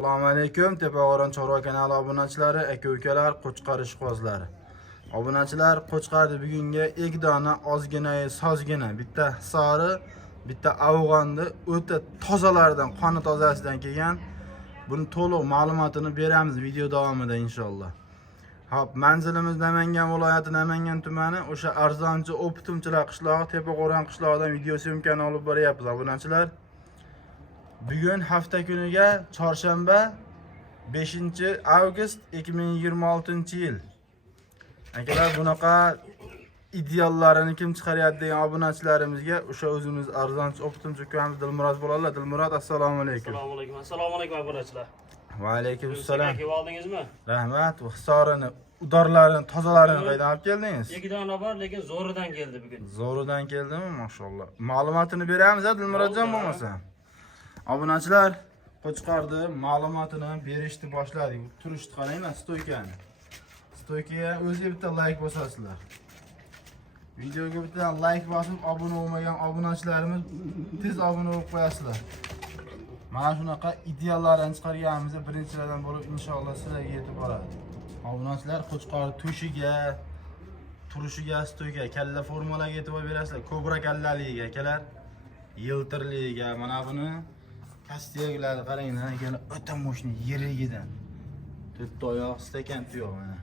Assalomu alaykum, Tepag'o'ron Chorva kanali obunachilari, aka-ukalar, qo'chqar ishqibozlari. Obunachilar, qo'chqarni bugungi ekdona ozgina, sozgina, bitta sari, bitta afg'onni o'ta tozalardan, qoni tozasidan kelgan. Buni to'liq ma'lumotini beramiz video davomida inshaalloh. Hop, manzilimiz Namangan viloyati, Namangan tumani, o'sha arzonchi O'pitimchilar qishlog'i, Tepag'o'ron qishlog'idan video syomkani olib boryapmiz obunachilar. Bugun hafta kuniga chorshanba 5-avgust 2026-yil. Akalar, bunaqa ideallarini kim chiqaryapti degan obunachilarimizga o'sha o'zimiz arzonchi O'pitimchi ukamiz Dilmurod bo'ladilar. Dilmurod, assalomu alaykum. Assalomu alaykum. Assalomu alaykum obunachilar. Va alaykum assalom. Kelib oldingizmi? Rahmat. Hisorini, udorlarini, tozalarini qaydan olib keldingiz? Ikkidana bor, lekin zo'ridan keldi bugun. Zo'ridan keldimi? Mashalloh. Ma'lumotini beramiz, Dilmurodjon bo'lmasa. Obunachilar, qo'chqarni ma'lumotini berishni boshladik. Turishni qaranglar, stoykani. Stoykaga o'ziga bitta like bosasizlar. Videoga bitta like bosib, obuna bo'lmagan obunachilarimiz tez obuna bo'lib qo'yasizlar. Mana shunaqa ideallarni chiqarganimiz birinchilardan bo'lib inshaalloh sizlarga yetib boradi. Obunachilar, qo'chqarni to'shiga, turishiga, stoyga, kalla formalarga e'tibor berasizlar. Kobra kallaligiga, akalar, yiltirligiga, mana buni pastiyaglarni qaranglar, akalar, o'ta mo'shni yirigidan. To'rtta oyoq, stakan tuyoq mana.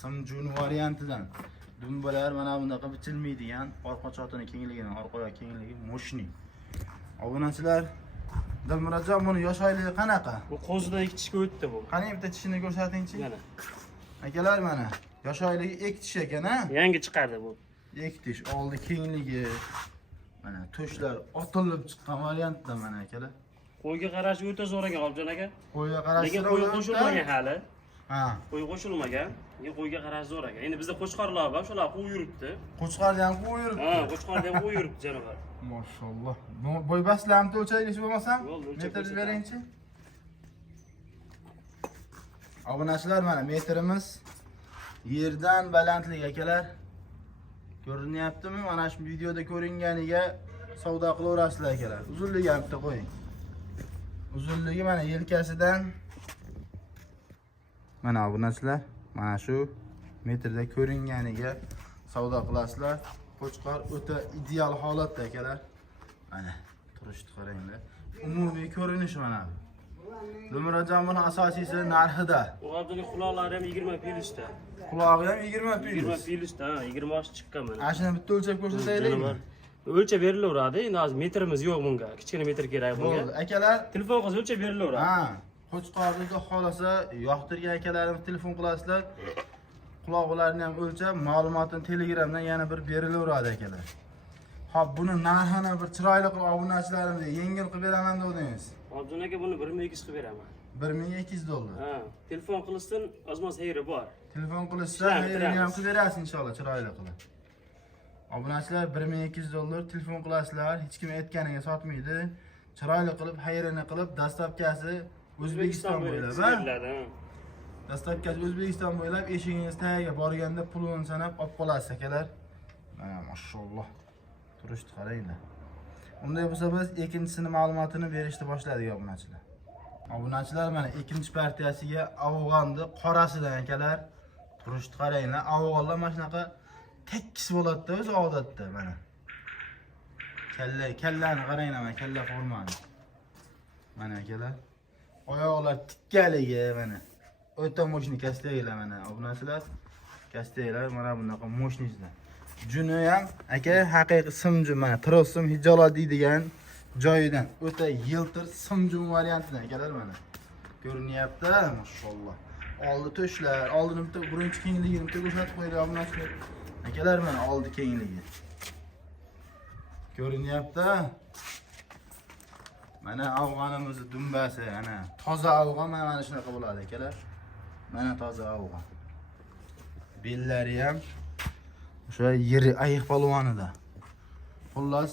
Simjun variantidan. Dumbalar mana bunaqa bichilmaydigan, orqa chotini kengligidan, orqa oyoq kengligi mo'shni. Obunachilar, Dilmurodjon, buni yosh oyligi qanaqa? Bu qo'zidan ikki tishga o'tdi bu. Qani bitta tishini ko'rsatingchi. Mana. Akalar, mana yosh oyligi 2 tish ekan-a? Yangi chiqardi bu. 2 tish, oldi kengligi. Mana to'shlar otilib chiqqan variantda mana akalar. Qo'yga qarashi o'ta zo'r ekan, Objon aka. Qo'yga qarash Lekin qo'y qo'shilmagan hali. Ha. Qo'y qo'shilmagan. Lekin qo'yga qarash zo'r ekan. Endi bizda qo'chqarlar bor, shular qo'y yuribdi. Qo'chqarni ham qo'y yuribdi. Ha, qo'chqarda ham qo'y yuribdi janob. Mashalloh. Bo'ybastlarni o'lchaylik bo'lmasam? Bo'ldi, o'lchab Metr beringchi. Obunachilar, mana metrimiz yerdan balandlik akalar. Ko'rinyaptimi? Mana shu videoda ko'ringaniga savdo qilaverasizlar akalar. Uzunligi ham bitta qo'ying. Uzunligi mana yelkasidan mana obunachilar, mana shu metrda ko'ringaniga savdo qilasizlar. Qo'chqar o'ta ideal holatda akalar. Mana turishni qaranglar. Umumiy ko'rinishi mana bu. Dilmurodjon, buni asosiysi narxida. Bu Objon quloqlari ham 20 pilishda. Qulog'i ham 20 pil. 20 pilishda, 20 osh chiqqan mana. Ashuni bitta o'lchab ko'rsataylikmi? O'lchab berilaveradi. Endi hozir metrimiz yo'q bunga. Kichkina metr kerak bunga. Bo'ldi. Akalar, Telefon qilsa o'lchab berilaveradi. ha, qo'chqorni xohlasa, yoqtirgan akalarimiz telefon qilasizlar. Quloqlarini ham o'lchab, ma'lumotini Telegramdan yana bir berilaveradi akalar. Xo'p, buni narxini bir chiroyli qilib obunachilarimizga yengil qilib beraman dedingiz. Objon aka, buni 1200 qilib beraman. $1200. Ha, telefon qilishsin, ozmoz xayri bor. Telefon qilishsa, xayrini ham qilib berasiz inshaalloh, chiroyli qilib. Obunachilar, $1200 telefon qilasizlar, hech kim aytganiga sotmaydi. Chiroyli qilib, xayrini qilib, dastavkasi O'zbekiston bo'ylab, ha? Dastavkasi O'zbekiston bo'ylab, eshigingiz tagiga borganda pulini sanab olib qolasiz akalar. Mana mashalloh. Turishni qaranglar. Unday bo'lsa biz ikkinchisini ma'lumotini berishni boshladik obunachilar. Obunachilar, mana ikkinchi partiyasiga afg'onni qorasidan akalar. Turishni qaranglar. Afg'onlar mana shunaqa tekis bo'ladi-da o'zi odatda mana. Kallani qaranglar, mana kalla formani. Mana akalar. Oyoqlar tikkaligi mana. O'ta mo'shni kastaylar mana obunachilar. Kastaylar mana bunaqa mo'shnizlar. Juni ham aka haqiqiy simjun, mana trosim hijolat deydigan joyidan o'ta yiltir simjun variantidan akalar mana. Ko'rinyapti, mashalloh. Oldi to'shlar, oldini bitta birinchi kengligini bitta ko'rsatib qo'ydik obunachilar. Akalar, mana oldi kengligi. Ko'rinyapti. Mana afg'onimiz dumbasi, ana toza afg'on mana shunaqa bo'ladi akalar. Mana toza afg'on. Bellari ham o'sha yiri ayiq polvonida. Xullas,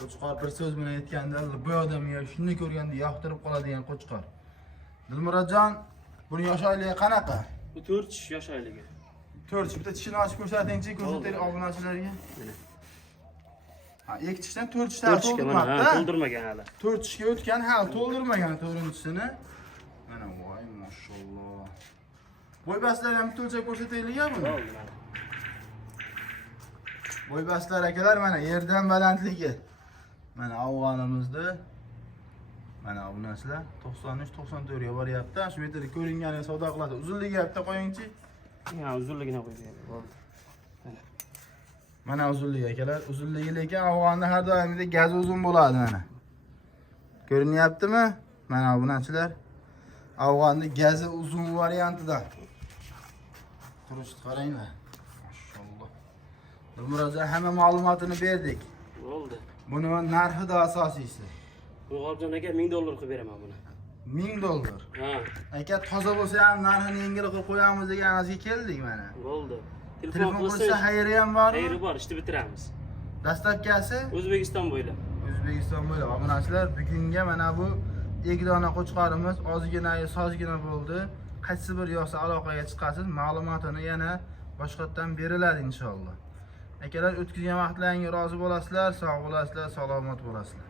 qo'chqor bir so'z bilan aytganda, bu odamga shuni ko'rganda yoqtirib qoladigan qo'chqor. Dilmurodjon, buni yosh oyligi qanaqa? Bu 4 yosh oyligi. 4 bitta tishini ochib ko'rsatingchi, ko'rsataylik obunachilarga. Ha, ikki tishdan 4 tishdan 4 ishga mana to'ldirmabdi. to'ldirmagan hali. 4 tishga o'tgan, hali to'ldirmagan 4-chisini. Mana voy mashalloh. Bo'y bastlar ham to'lcha ko'rsataylik ya buni. Bo'ldi mana. Bo'y bastlar akalar mana yerdan balandligi. Mana afg'onimizda mana bu narsalar 93-94 ga boryapti. Shu metrda ko'ringani savdo qiladi. Uzunligi bitta qo'yingchi. Ya uzunligini qo'ygan. Bo'ldi. Mana uzunligi akalar. Uzunligi lekin afg'onda har doimgidek gaz uzun bo'ladi mana. Ko'rinyaptimi? Mana bu narsalar afg'onda gazi uzun variantidan. Turishni qaranglar. Mashalloh. Dilmurodjon hamma ma'lumotini berdik. Bo'ldi. Buni narxi da asosiysi. Muhabjon aka $1000 qilib beraman buni. $1000. Ha, Aka toza bo'lsa ham narxini yengil qilib qo'yamiz deganingizga keldik mana. bo'ldi. Telefon qilsa xayri ham bormi? Xayri bor, ishni bitiramiz. Dastlabkasi O'zbekiston bo'ylab. O'zbekiston bo'ylab obunachilar bugunga mana bu Egdona qo'chqorimiz ozgina sozgina bo'ldi. Qaysi bir yoqsa aloqaga chiqasiz, ma'lumotini yana boshqatdan beriladi inshaalloh. Akalar o'tkazgan vaqtlaringizga rozi bo'lasizlar, sog' bo'lasizlar, salomat bo'lasizlar.